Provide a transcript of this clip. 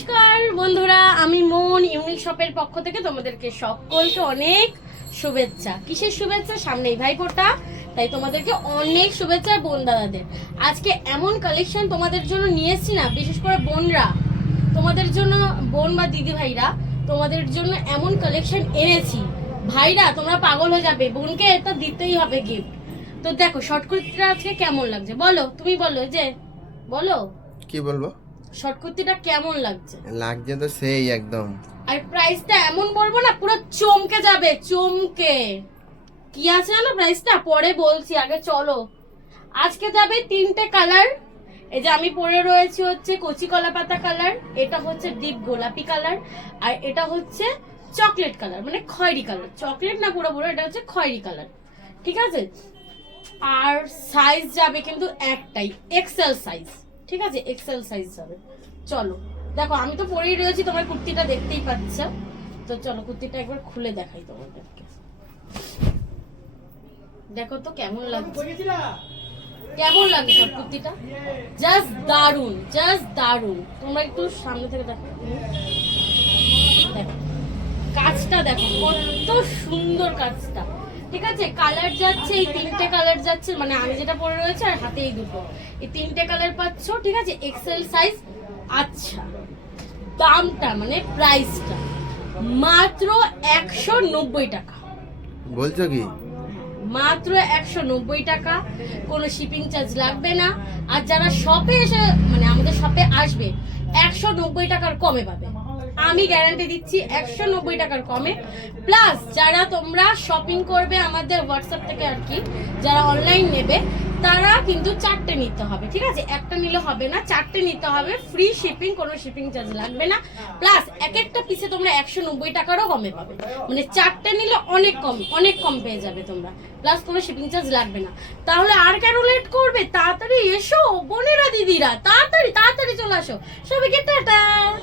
নমস্কার বন্ধুরা, আমি মন ইউনিক শপের পক্ষ থেকে তোমাদেরকে সকলকে অনেক শুভেচ্ছা। কিসের শুভেচ্ছা? সামনেই ভাইফোঁটা, তাই তোমাদেরকে অনেক শুভেচ্ছা বোন দাদাদের। আজকে এমন কালেকশন তোমাদের জন্য নিয়ে এসেছি না, বিশেষ করে বোনরা তোমাদের জন্য, বোন বা দিদি ভাইরা তোমাদের জন্য এমন কালেকশন এনেছি, ভাইরা তোমরা পাগল হয়ে যাবে। বোনকে এটা দিতেই হবে গিফট। তো দেখো শর্ট কুর্তিটা আজকে কেমন লাগছে বলো, তুমি বলো, যে বলো কি বলবো, শর্ট কুর্তিটা কেমন লাগছে? লাগছে তো সেই একদম। আর প্রাইসটা এমন বলবো না, পুরো চমকে যাবে, চমকে। কি আছে জানো প্রাইসটা? পরে বলছি, আগে চলো। আজকে যাবে তিনটে কালার। এই যে আমি পরে রয়েছি হচ্ছে কচি কলা পাতা কালার, এটা হচ্ছে ডিপ গোলাপি কালার, আর এটা হচ্ছে চকলেট কালার, মানে খয়েরি কালার। চকলেট না পুরো, এটা হচ্ছে খয়েরি কালার, ঠিক আছে? আর সাইজ যাবে কিন্তু একটাই, এক্সেল সাইজ, ঠিক আছে? এক্সেল সাইজ যাবে। চলো দেখো, আমি তো পরেই রয়েছি, তোমার কুর্তিটা দেখতেই পাচ্ছ। তো চলো কুর্তিটা একবার খুলে দেখাই তোমাদেরকে। দেখো তো কেমন লাগছে, কেমন লাগে সব কুর্তিটা? জাস্ট দারুন, জাস্ট দারুন। তোমরা একটু সামনে থেকে দেখো, দেখো কাজটা দেখো, কত সুন্দর কাজটা, ঠিক আছে? কালার যাচ্ছে, এই তিনটে কালার যাচ্ছে, মানে আমি যেটা পরে রয়েছে আর হাতে এই দুটো, এই তিনটে কালার পাচ্ছ, ঠিক আছে? XL size. আচ্ছা, দামটা মানে প্রাইসটা মাত্র 190 টাকা। বলছো কি? মাত্র 190 টাকা, কোনো শিপিং চার্জ লাগবে না। আর যারা শপে এসে, মানে আমাদের শপে আসবে, 190 টাকার কমে পাবে, আমি গ্যারান্টি দিচ্ছি। 190 টাকার কমে। প্লাস যারা তোমরা শপিং করবে আমাদের হোয়াটসঅ্যাপ থেকে আর কি, যারা অনলাইন নেবে তারা কিন্তু 4টে নিতে হবে, ঠিক আছে? একটা নিলে হবে না, 4টে নিতে হবে। ফ্রি শিপিং, কোনো শিপিং চার্জ লাগবে না। প্লাস এক একটা পিসে তোমরা 190 টাকারও কমে পাবে, মানে 4টে নিলে অনেক কম, অনেক কম পেয়ে যাবে তোমরা। প্লাস কোনো শিপিং চার্জ লাগবে না। তাহলে আর কেন লেট করবে? তাড়াতাড়ি এসো বোনেরা, দিদিরা, তাড়াতাড়ি তাড়াতাড়ি চলে আসো। সবাইকে টাটা।